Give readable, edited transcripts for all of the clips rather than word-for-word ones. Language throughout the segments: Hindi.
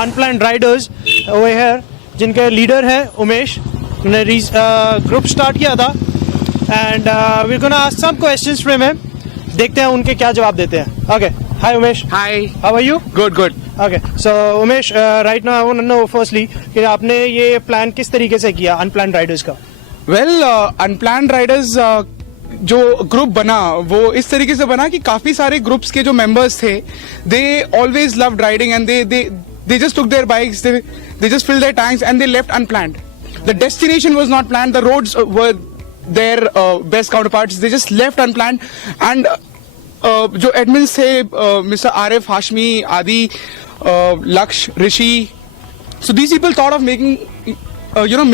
अनप्लान्ड राइडर्स ओवर हियर, जिनके लीडर हैं उमेश। उन्होंने ग्रुप स्टार्ट किया था and we gonna ask some questions from him. देखते हैं उनके क्या जवाब देते हैं। Okay, hi Umesh. Hi, how are you? Good good. Okay, so Umesh, right now I want to know firstly कि आपने ये प्लान किस तरीके से किया अनप्लान्ड राइडर्स का? वेल, अनप्लान्ड राइडर्स जो ग्रुप बना वो इस तरीके से बना कि काफी सारे ग्रुप्स के जो मेंबर्स थे, they always loved riding and they just took their bikes, they just filled their tanks and they left unplanned. The destination was not planned, the roads were their best counterparts, they just left unplanned. And जो admins थे, Mr. Arif, Hashmi, Adi, Laksh, Rishi, so these people thought of making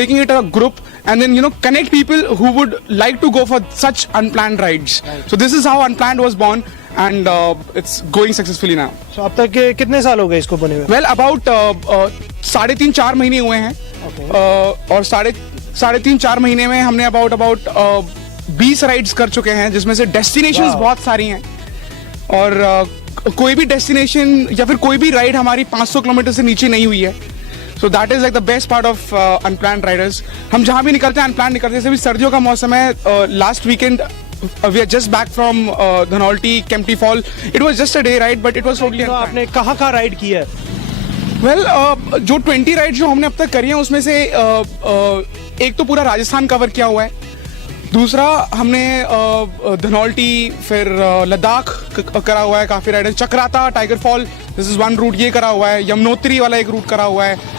making it a group and then connect people who would like to go for such unplanned rides. Right. So this is how Unplanned was born and it's going successfully now. So अब तक कितने साल हो गए इसको बने हुए? Well, about 3.5-4 महीने हुए हैं. Okay. और 3.5-4 महीने में हमने about 20 राइड्स कर चुके हैं, जिसमें से डेस्टिनेशंस बहुत सारी हैं और कोई भी डेस्टिनेशन या फिर कोई भी राइड हमारी 500 किलोमीटर से नीचे नहीं हुई है. So that is like the best part of unplanned riders. हम जहाँ भी निकलते हैं unplanned निकलते हैं. जैसे भी सर्दियों का मौसम है, last weekend we are just back from Dhanolti, Kempty Fall. It was just a day ride, but it was totally unplanned. आपने कहाँ राइड किया है? Well, जो 20 राइड जो हमने अब तक करी हैं उसमें से एक तो पूरा राजस्थान कवर किया हुआ है, दूसरा हमने धनौल्टी फिर लद्दाख करा हुआ है, काफी ride, Chakrata, tiger fall, this is one route ये करा हुआ है, यमुनोत्री वाला एक रूट करा हुआ है,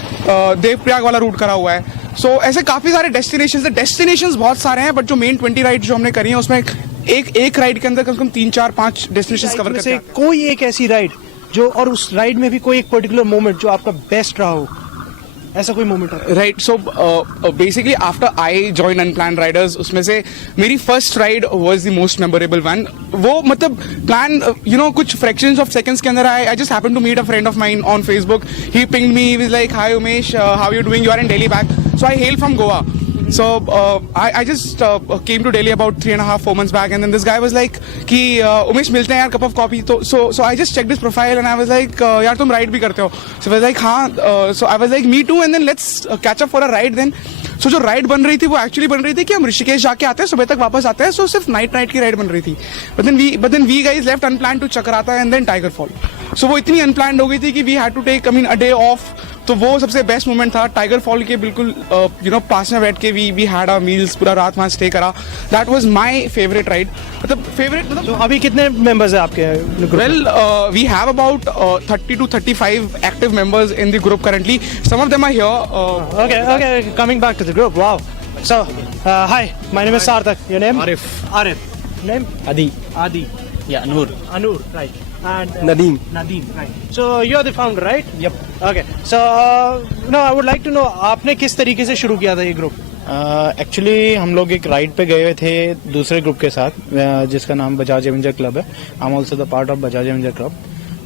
देवप्रयाग वाला रूट करा हुआ है. सो ऐसे काफी सारे डेस्टिनेशंस बहुत सारे हैं, बट जो मेन 20 राइड जो हमने करी है उसमें एक राइड के अंदर कम से कम 3-4-5 डेस्टिनेशंस कवर करते हैं. कोई एक ऐसी राइड जो, और उस राइड में भी कोई एक पर्टिकुलर मोमेंट जो आपका बेस्ट रहा हो, ऐसा कोई मोमेंट है? Right, so basically after I join unplanned riders, उसमें से मेरी first ride was the most memorable one. वो मतलब प्लान कुछ फ्रैक्शंस ऑफ सेकंड्स के अंदर I just happened to meet a friend of mine on Facebook. He pinged me, he was like, hi Umesh, how you doing, you are in Delhi back. So I hell from Goa. So I just came to Delhi about 3.5-4 months back, and then this guy was like कि उमेश मिलते हैं यार, cup of coffee. So I just checked his profile and I was like यार तुम ride भी करते हो? So I was like हाँ. So I was like me too, and then let's catch up for a ride then. So जो राइड बन रही थी वो एक्चुअली बन रही थी कि हम ऋषिकेश जाके आते हैं, सुबह तक वापस आते हैं. सो सिर्फ नाइट की राइड बन रही थी. But then we guys left unplanned to Chakrata and then Tiger Fall. So वो इतनी unplanned हो गई थी कि we had to take a day off. तो वो सबसे बेस्ट मोमेंट था. टाइगर फॉल के बिल्कुल पास में बैठ के वी हैड आवर मील्स, पूरा रात वहाँ स्टे करा. That was my favourite ride. मतलब अभी कितने मेंबर्स हैं आपके group? Well, we have about 30-35 active members in the group currently. Some of them are here. Okay, coming back to the group. Wow. So, hi, my name is Sarthak. Your name? Arif. Name? Adi. Yeah, Noor. Right. And Nadeem, right. So you're the founder, right? Yep. Okay. So no, I would like to know आपने किस तरीके से शुरू किया था ये ग्रुप? एक्चुअली हम लोग एक राइड पे गए हुए थे दूसरे ग्रुप के साथ, जिसका नाम बजाज एवेंजर क्लब है. I am also the part of Bajaj Avenger club.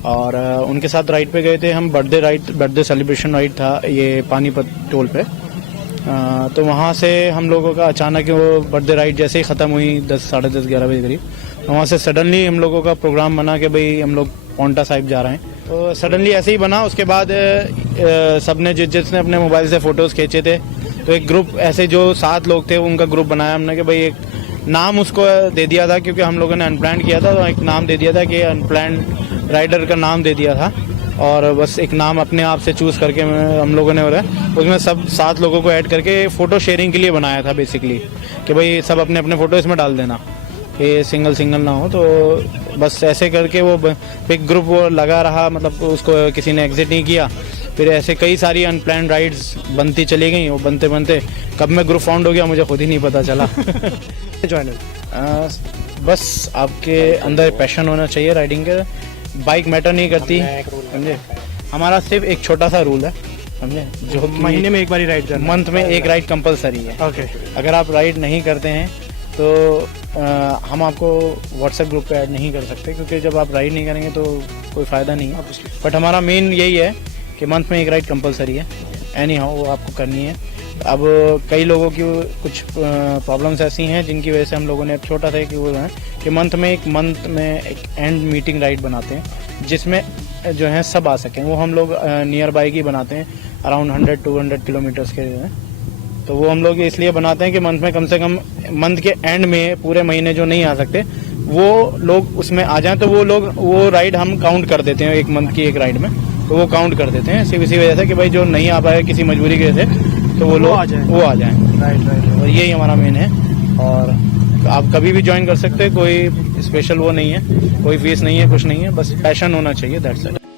और उनके साथ राइड पे गए थे हम. बर्थडे सेलिब्रेशन राइड था ये पानीपत टोल पे. तो वहाँ से हम लोगों का अचानक वो बर्थडे राइड जैसे ही ख़त्म हुई 10-10:30-11 बजे करीब, वहाँ से सडनली हम लोगों का प्रोग्राम बना कि भाई हम लोग पौंटा साहिब जा रहे हैं. तो सडनली ऐसे ही बना. उसके बाद सबने जिसने अपने मोबाइल से फ़ोटोज़ खींचे थे, तो एक ग्रुप ऐसे जो 7 लोग थे उनका ग्रुप बनाया हमने कि भाई एक नाम उसको दे दिया था, क्योंकि हम लोगों ने अनप्लान्ड किया था, तो एक नाम दे दिया था कि अनप्लान्ड राइडर का नाम दे दिया था. और बस एक नाम अपने आप से चूज़ करके हम लोगों ने उसमें सब 7 लोगों को ऐड करके फ़ोटो शेयरिंग के लिए बनाया था बेसिकली, कि भाई सब अपने अपने फ़ोटो इसमें डाल देना कि सिंगल ना हो. तो बस ऐसे करके वो एक ग्रुप वो लगा रहा, मतलब उसको किसी ने एग्जिट नहीं किया. फिर ऐसे कई सारी अनप्लान्ड राइड्स बनती चली गई. वो बनते बनते कब मैं ग्रुप फाउंड हो गया मुझे खुद ही नहीं पता चला. बस आपके अंदर पैशन होना चाहिए राइडिंग के. बाइक मैटर नहीं करती, समझे. हमारा सिर्फ एक छोटा सा रूल है, समझे, जो महीने में एक बार राइड करना, मंथ में एक राइड कंपलसरी है. ओके. अगर आप राइड नहीं करते हैं तो हम आपको व्हाट्सएप ग्रुप पे ऐड नहीं कर सकते, क्योंकि जब आप राइड नहीं करेंगे तो कोई फ़ायदा नहीं है. बट हमारा मेन यही है कि मंथ में एक राइड कंपलसरी है. एनी हाउ वो आपको करनी है. अब कई लोगों की कुछ प्रॉब्लम्स ऐसी हैं जिनकी वजह से हम लोगों ने छोटा सा कि वो है कि मंथ में एक एंड मीटिंग राइड बनाते हैं, जिसमें जो हैं सब आ सकें। वो हम लोग नियर बाई की बनाते हैं, अराउंड 100-200 किलोमीटर्स के हैं। तो वो हम लोग इसलिए बनाते हैं कि मंथ में कम से कम मंथ के एंड में पूरे महीने जो नहीं आ सकते वो लोग उसमें आ जाएं, तो वो लोग वो राइड हम काउंट कर देते हैं एक मंथ की एक राइड में, तो वो काउंट कर देते हैं सिर्फ इसी वजह से कि भाई जो नहीं आ पाए किसी मजबूरी की वजह से तो वो लोग आ जाएं। वो आ जाएं। राइट। और यही हमारा मेन है। और आप कभी भी ज्वाइन कर सकते हैं, कोई स्पेशल वो नहीं है, कोई फीस नहीं है, कुछ नहीं है, बस पैशन होना चाहिए, दैट्स इट।